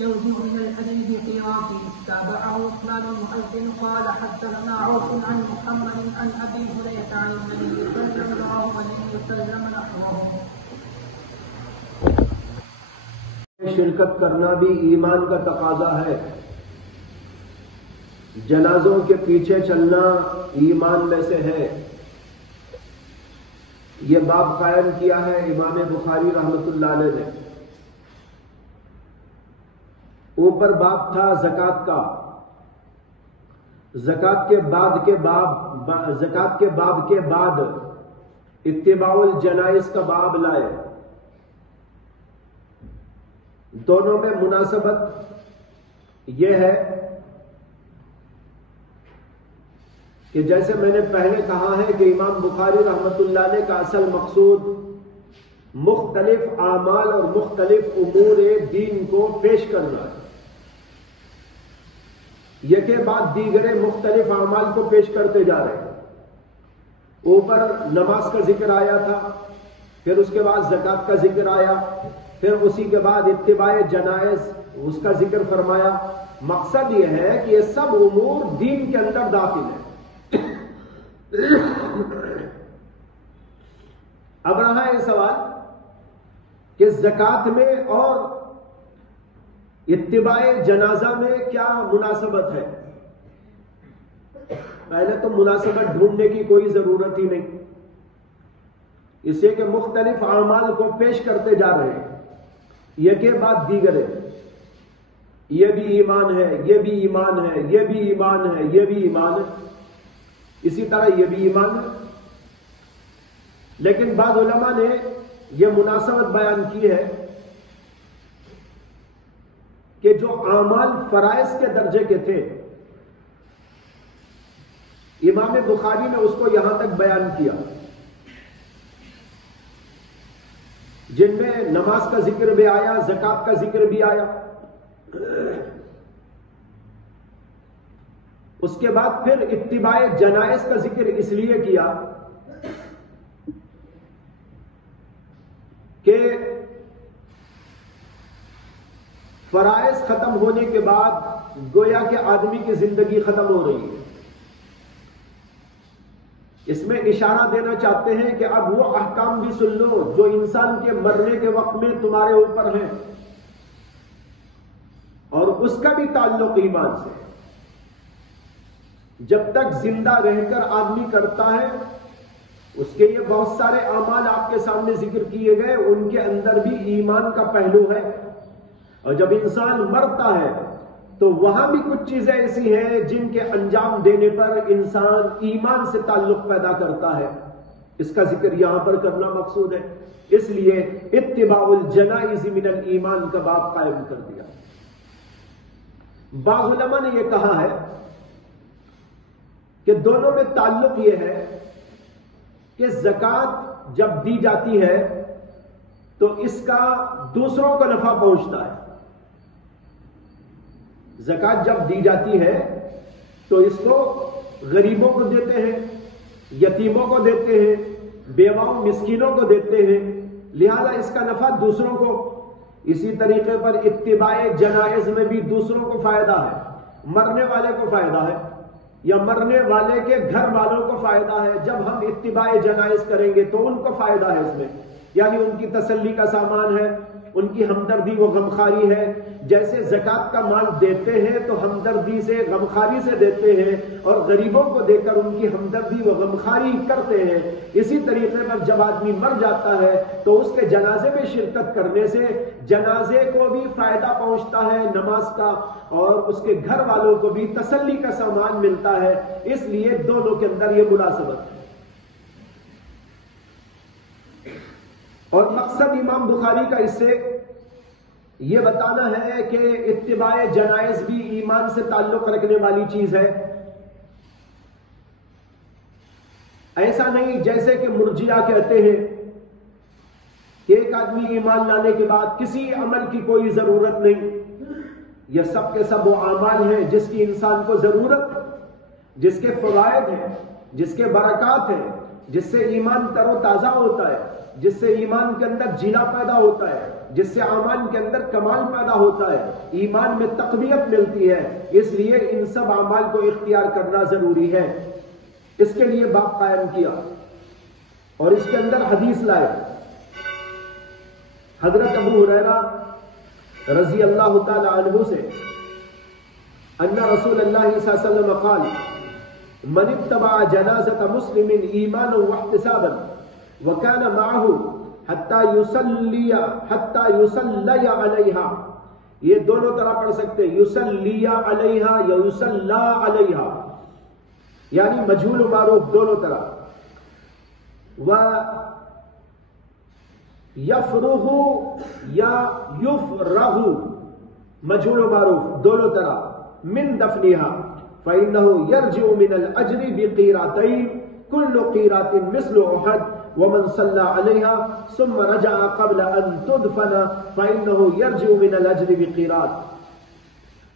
يرجع من الأجر بقيراط. تابعه عثمان المؤذن قال حدثنا عوف عن محمد عن أبي هريرة عن النبي صلى الله عليه وسلم نحوه۔ شرکت کرنا بھی ایمان کا تقاضا ہے، جنازوں کے پیچھے چلنا ایمان میں سے ہے۔ یہ باب قائم کیا ہے امام بخاری رحمۃ اللہ علیہ نے۔ اوپر باب تھا زکوٰۃ کا، زکوٰۃ کے باب کے بعد اتباع الجنائز کا باب لائے۔ دونوں میں مناسبت یہ ہے کہ جیسے میں نے پہلے کہا ہے کہ امام بخاری رحمۃ اللہ علیہ کا اصل مقصود مختلف اعمال اور مختلف امور دین کو پیش کرنا ہے، یکے بعد دیگرے مختلف اعمال کو پیش کرتے جا رہے ہیں۔ اوپر نماز کا ذکر آیا تھا، پھر اس کے بعد زکوٰۃ کا ذکر آیا، پھر اسی کے بعد اتباع جنائز اس کا ذکر فرمایا۔ مقصد یہ ہے کہ یہ سب امور دین کے اندر داخل ہے۔ اب رہا یہ سوال کہ زکوٰۃ میں اور اتباع جنازہ میں کیا مناسبت ہے؟ پہلے تو مناسبت ڈھونڈنے کی کوئی ضرورت ہی نہیں، اس لیے کہ مختلف اعمال کو پیش کرتے جا رہے ہیں، یہ کے بعد دیگرے، یہ بھی ایمان ہے، یہ بھی ایمان ہے، یہ بھی ایمان ہے، یہ بھی ایمان ہے، اسی طرح یہ بھی ایمان ہے۔ لیکن بعض علماء نے یہ مناسبت بیان کی ہے کہ جو اعمال فرائض کے درجے کے تھے، امام بخاری نے اس کو یہاں تک بیان کیا، جن میں نماز کا ذکر بھی آیا، زکوٰۃ کا ذکر بھی آیا۔ اس کے بعد پھر اتباع جنائز کا ذکر اس لیے کیا کہ فرائض ختم ہونے کے بعد گویا کہ آدمی کی زندگی ختم ہو رہی ہے۔ اس میں اشارہ دینا چاہتے ہیں کہ اب وہ احکام بھی سن لو جو انسان کے مرنے کے وقت میں تمہارے اوپر ہیں، اور اس کا بھی تعلق ایمان سے ہے۔ جب تک زندہ رہ کر آدمی کرتا ہے، اس کے یہ بہت سارے اعمال آپ کے سامنے ذکر کیے گئے، ان کے اندر بھی ایمان کا پہلو ہے، اور جب انسان مرتا ہے تو وہاں بھی کچھ چیزیں ایسی ہیں جن کے انجام دینے پر انسان ایمان سے تعلق پیدا کرتا ہے، اس کا ذکر یہاں پر کرنا مقصود ہے، اس لیے اتباع الجنائز من الایمان کا باب قائم کر دیا۔ بعض علماء نے یہ کہا ہے کہ دونوں میں تعلق یہ ہے کہ زکوٰۃ جب دی جاتی ہے تو اس کا دوسروں کو نفع پہنچتا ہے۔ زکوٰۃ جب دی جاتی ہے تو اس کو غریبوں کو دیتے ہیں، یتیموں کو دیتے ہیں، بیواؤں مسکینوں کو دیتے ہیں، لہذا اس کا نفع دوسروں کو۔ اسی طریقے پر اتباع جنائز میں بھی دوسروں کو فائدہ ہے، مرنے والے کو فائدہ ہے یا مرنے والے کے گھر والوں کو فائدہ ہے۔ جب ہم اتباع جنائز کریں گے تو ان کو فائدہ ہے اس میں، یعنی ان کی تسلی کا سامان ہے، ان کی ہمدردی و غمخاری ہے۔ جیسے زکوٰۃ کا مال دیتے ہیں تو ہمدردی سے غمخاری سے دیتے ہیں اور غریبوں کو دے کر ان کی ہمدردی و غمخاری کرتے ہیں، اسی طریقے پر جب آدمی مر جاتا ہے تو اس کے جنازے میں شرکت کرنے سے جنازے کو بھی فائدہ پہنچتا ہے نماز کا، اور اس کے گھر والوں کو بھی تسلی کا سامان ملتا ہے، اس لیے دونوں کے اندر یہ مناسبت ہے۔ اور مقصد امام بخاری کا اس سے یہ بتانا ہے کہ اتباع جنائز بھی ایمان سے تعلق رکھنے والی چیز ہے۔ ایسا نہیں جیسے کہ مرجئہ کہتے ہیں کہ ایک آدمی ایمان لانے کے بعد کسی عمل کی کوئی ضرورت نہیں، یہ سب کے سب وہ اعمال ہیں جس کی انسان کو ضرورت ہے، جس کے فوائد ہیں، جس کے برکات ہیں، جس سے ایمان تر و تازہ ہوتا ہے، جس سے ایمان کے اندر جینا پیدا ہوتا ہے، جس سے ایمان کے اندر کمال پیدا ہوتا ہے، ایمان میں تقویت ملتی ہے۔ اس لیے ان سب اعمال کو اختیار کرنا ضروری ہے، اس کے لیے باب قائم کیا اور اس کے اندر حدیث لائے۔ حضرت ابو ہریرہ رضی اللہ تعالی عنہ سے ان رسول اللہ صلی اللہ علیہ وسلم قال من اتبع جنازة مسلم ایمانا واحتسابا وكان معه حتى يصلي عليها، یہ دونوں طرح پڑھ سکتے ہیں، يصلي عليها یا يصلى عليها، یعنی مجہول و معروف دونوں طرح، و یفرغ یا یفرغ مجہول و معروف دونوں طرح، من دفنها فإنه يرجع من الأجر بقيراتين كل قيرات مثل أحد ومن صلى عليها ثم رجع قبل أن تدفن فإنه يرجع من الأجر بقيرات۔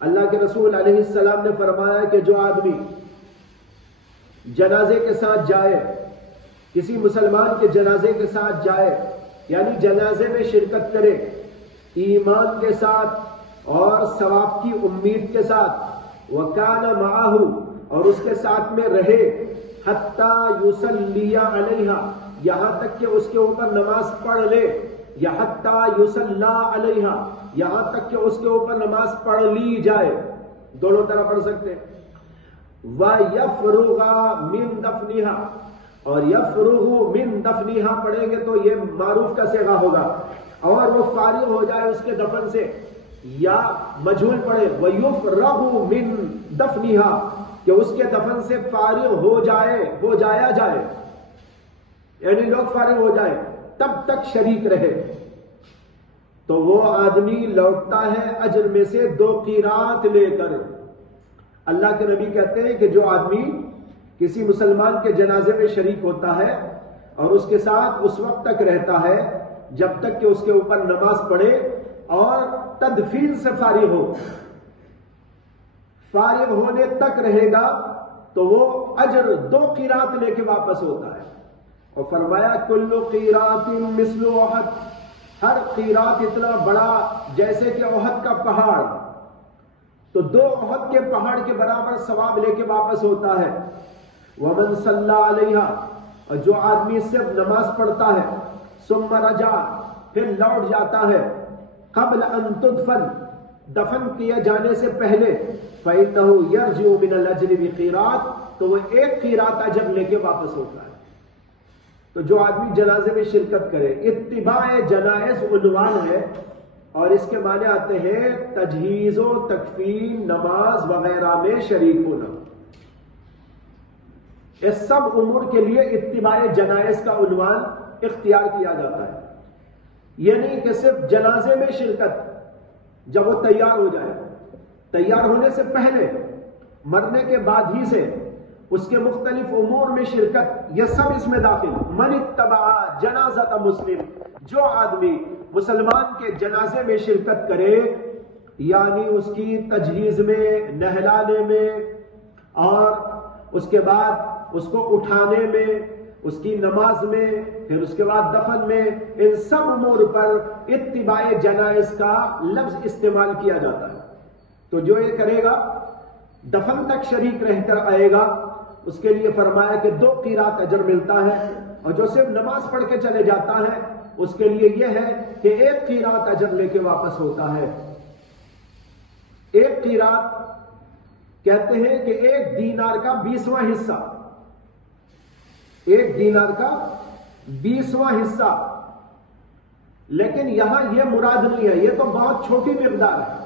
اللہ کے رسول علیہ السلام نے فرمایا کہ جو آدمی جنازے کے ساتھ جائے، کسی مسلمان کے جنازے کے ساتھ جائے، یعنی جنازے میں شرکت کرے ایمان کے ساتھ اور ثواب کی امید کے ساتھ، وَكَانَ مَعَهُ اور اس کے ساتھ میں رہے، حَتَّى يُصَلِّيَ عَلَيْهَا یہاں تک کہ اس کے اوپر نماز پڑھ لے، یا حَتَّى يُصَلَّى عَلَيْهَا یہاں تک کہ اس کے اوپر نماز پڑھ لی جائے، دونوں طرح پڑھ سکتے ہیں۔ وَيَفْرُغَ مِن دَفْنِهَا اور يَفْرُغُ مِن دَفْنِهَا پڑھیں گے تو یہ معروف کا صیغہ ہوگا، اور وہ فارغ ہو جائے اس کے دفن سے، یا مجہول پڑھے وَيُفْرَغُ مِن دَفْنِهَا کہ اس کے دفن سے فارغ ہو جایا جائے، یعنی لوگ فارغ ہو جائے تب تک شریک رہے، تو وہ آدمی لوٹتا ہے اجر میں سے 2 قیرات لے کر۔ اللہ کے نبی کہتے ہیں کہ جو آدمی کسی مسلمان کے جنازے میں شریک ہوتا ہے اور اس کے ساتھ اس وقت تک رہتا ہے جب تک کہ اس کے اوپر نماز پڑھے اور تدفین سے فارغ ہو، فارغ ہونے تک رہے گا تو وہ اجر 2 قیرات لے کے واپس ہوتا ہے۔ اور فرمایا کل قیرات مثل احد، ہر قیرات اتنا بڑا جیسے کہ احد کا پہاڑ، تو 2 احد کے پہاڑ کے برابر ثواب لے کے واپس ہوتا ہے۔ ومن صلی علیہا اور جو آدمی صرف نماز پڑھتا ہے، ثم رجع پھر لوٹ جاتا ہے، قبل ان تدفن دفن کیے جانے سے پہلے فَإِنَّهُ يَرْجِعُ مِنَ الْأَجْرِ بِقِيرَاط، تو وہ ایک قیراط اجر لے کے واپس ہوتا ہے۔ تو جو آدمی جنازے میں شرکت کرے، اتباع جنائز عنوان ہے، اور اس کے معنی آتے ہیں تجہیز و تکفین، نماز وغیرہ میں شریک ہونا۔ اس سب امور کے لیے اتباع جنائز کا عنوان اختیار کیا جاتا ہے۔ یہ نہیں کہ صرف جنازے میں شرکت، جب وہ تیار ہو جائے، تیار ہونے سے پہلے، مرنے کے بعد ہی سے اس کے مختلف امور میں شرکت، یہ سب اس میں داخل۔ من اتبع جنازۃ مسلم، جو آدمی مسلمان کے جنازے میں شرکت کرے، یعنی اس کی تجہیز میں، نہلانے میں، اور اس کے بعد اس کو اٹھانے میں، اس کی نماز میں، پھر اس کے بعد دفن میں، ان سب امور پر اتباع جنائز کا لفظ استعمال کیا جاتا ہے۔ تو جو یہ کرے گا، دفن تک شریک رہ کر آئے گا، اس کے لیے فرمایا کہ 2 قیراط اجر ملتا ہے، اور جو صرف نماز پڑھ کے چلے جاتا ہے اس کے لیے یہ ہے کہ 1 قیراط اجر لے کے واپس ہوتا ہے۔ 1 قیراط کہتے ہیں کہ 1 دینار کا 20واں حصہ، 1 دینار کا 20واں حصہ۔ لیکن یہاں یہ مراد نہیں ہے، یہ تو بہت چھوٹی مقدار ہے۔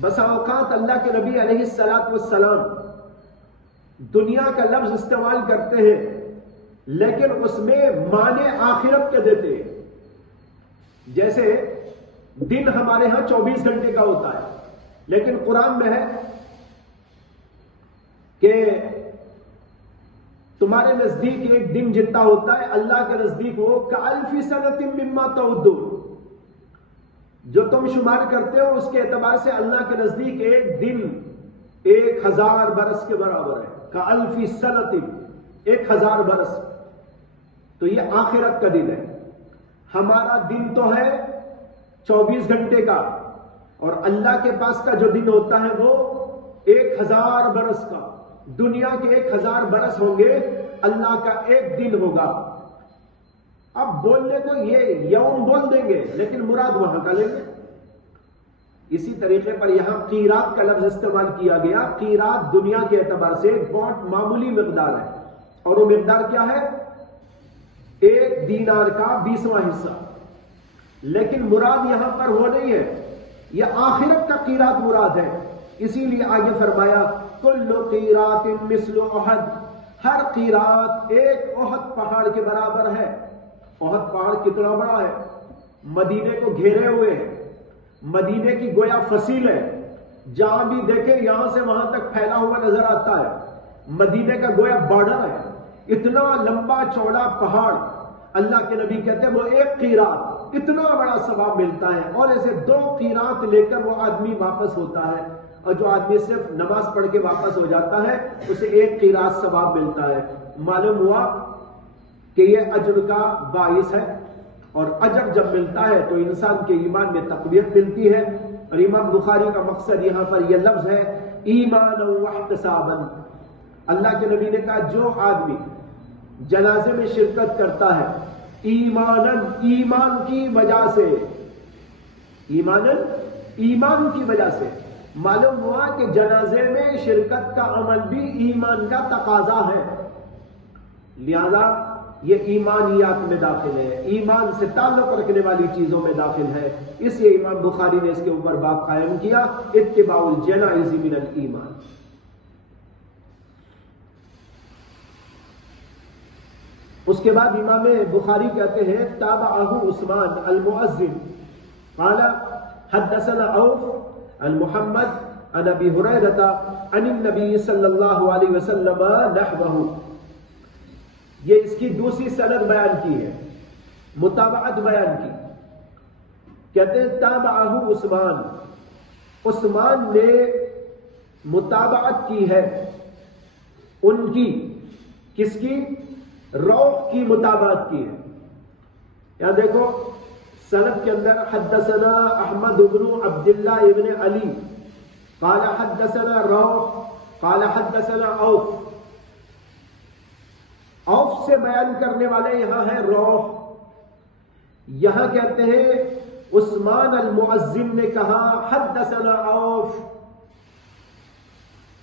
بسا اوقات اللہ کے نبی علیہ الصلوۃ والسلام دنیا کا لفظ استعمال کرتے ہیں، لیکن اس میں معنی آخرت کے دیتے ہیں۔ جیسے دن ہمارے ہاں 24 گھنٹے کا ہوتا ہے، لیکن قرآن میں ہے کہ تمہارے نزدیک ایک دن جتنا ہوتا ہے، اللہ کے نزدیک وہ کألف سنۃ مما تعدون، جو تم شمار کرتے ہو اس کے اعتبار سے اللہ کے نزدیک ایک دن 1000 برس کے برابر ہے۔ کألف سنۃ، 1000 برس۔ تو یہ آخرت کا دن ہے۔ ہمارا دن تو ہے 24 گھنٹے کا، اور اللہ کے پاس کا جو دن ہوتا ہے وہ 1000 برس کا۔ دنیا کے 1000 برس ہوں گے، اللہ کا ایک دن ہوگا۔ اب بولنے کو یہ یوم بول دیں گے، لیکن مراد وہاں کا لیں گے۔ اسی طریقے پر یہاں قیراط کا لفظ استعمال کیا گیا۔ قیراط دنیا کے اعتبار سے بہت معمولی مقدار ہے، اور وہ مقدار کیا ہے؟ 1 دینار کا 20واں حصہ۔ لیکن مراد یہاں پر وہ نہیں ہے، یہ آخرت کا قیراط مراد ہے۔ اسی لیے آگے فرمایا کل قیراط مثل احد، ہر قیراط 1 احد پہاڑ کے برابر ہے۔ احد پہاڑ کتنا بڑا ہے؟ مدینے کو گھیرے ہوئے ہے، مدینے کی گویا فصیل ہے، جہاں بھی دیکھیں یہاں سے وہاں تک پھیلا ہوا نظر آتا ہے۔ مدینے کا گویا بارڈر ہے، اتنا لمبا چوڑا پہاڑ۔ اللہ کے نبی کہتے ہیں وہ 1 قیراط، اتنا بڑا ثواب ملتا ہے۔ اور ایسے 2 قیراط لے کر وہ آدمی واپس ہوتا ہے، اور جو آدمی صرف نماز پڑھ کے واپس ہو جاتا ہے اسے 1 قیراط ثواب ملتا ہے۔ معلوم ہوا کہ یہ اجر کا باعث ہے، اور اجر جب ملتا ہے تو انسان کے ایمان میں تقویت ملتی ہے۔ اور امام بخاری کا مقصد یہاں پر یہ لفظ ہے ایمانا واحتسابا۔ اللہ کے نبی نے کہا جو آدمی جنازے میں شرکت کرتا ہے ایمان کی وجہ سے، ایمان کی وجہ سے، معلوم ہوا کہ جنازے میں شرکت کا عمل بھی ایمان کا تقاضا ہے، لہذا یہ ایمانیات میں داخل ہے، ایمان سے تعلق رکھنے والی چیزوں میں داخل ہے۔ اس لیے امام بخاری نے اس کے اوپر باب قائم کیا اتباع الجنائز من الایمان۔ اس کے بعد امام بخاری کہتے ہیں تابعہ عثمان المؤذن قال حدثنا عوف عن محمد عن ابی ہریرہ عن النبی صلی اللہ علیہ وسلم نحوہ۔ یہ اس کی دوسری سند بیان کی ہے، متابعت بیان کی۔ کہتے ہیں تابعہ عثمان، عثمان نے متابعت کی ہے ان کی، کس کی؟ روح کی متابعت کی ہے۔ یہاں دیکھو سند کے اندر حدثنا احمد بن عبداللہ ابن علی قال حدثنا روح قال حدثنا عوف۔ عوف سے بیان کرنے والے یہاں ہے روح، یہاں کہتے ہیں عثمان المؤذن نے کہا حدثنا عوف،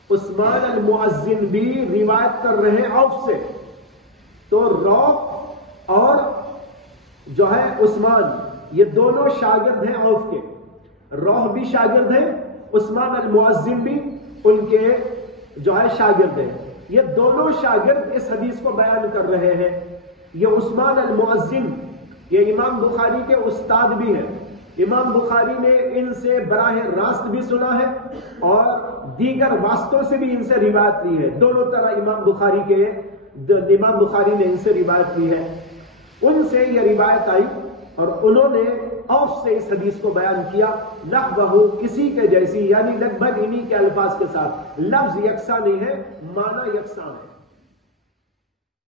عثمان المؤذن بھی روایت کر رہے ہیں عوف سے، تو روح اور جو ہے عثمان یہ دونوں شاگرد ہیں عوف کے، روح بھی شاگرد ہیں، عثمان المؤذن بھی ان کے جو ہے شاگرد ہیں، یہ دونوں شاگرد اس حدیث کو بیان کر رہے ہیں۔ یہ عثمان المؤذن یہ امام بخاری کے استاد بھی ہیں، امام بخاری نے ان سے براہ راست بھی سنا ہے اور دیگر واسطوں سے بھی ان سے روایت لی ہے، دونوں طرح امام بخاری نے ان سے روایت لی ہے، ان سے یہ روایت آئی اور انہوں نے عوف سے اس حدیث کو بیان کیا نحوہ اسی کے جیسی، یعنی لگ بھگ انہی کے الفاظ کے ساتھ، لفظ یکساں نہیں ہے، معنی یکساں ہے۔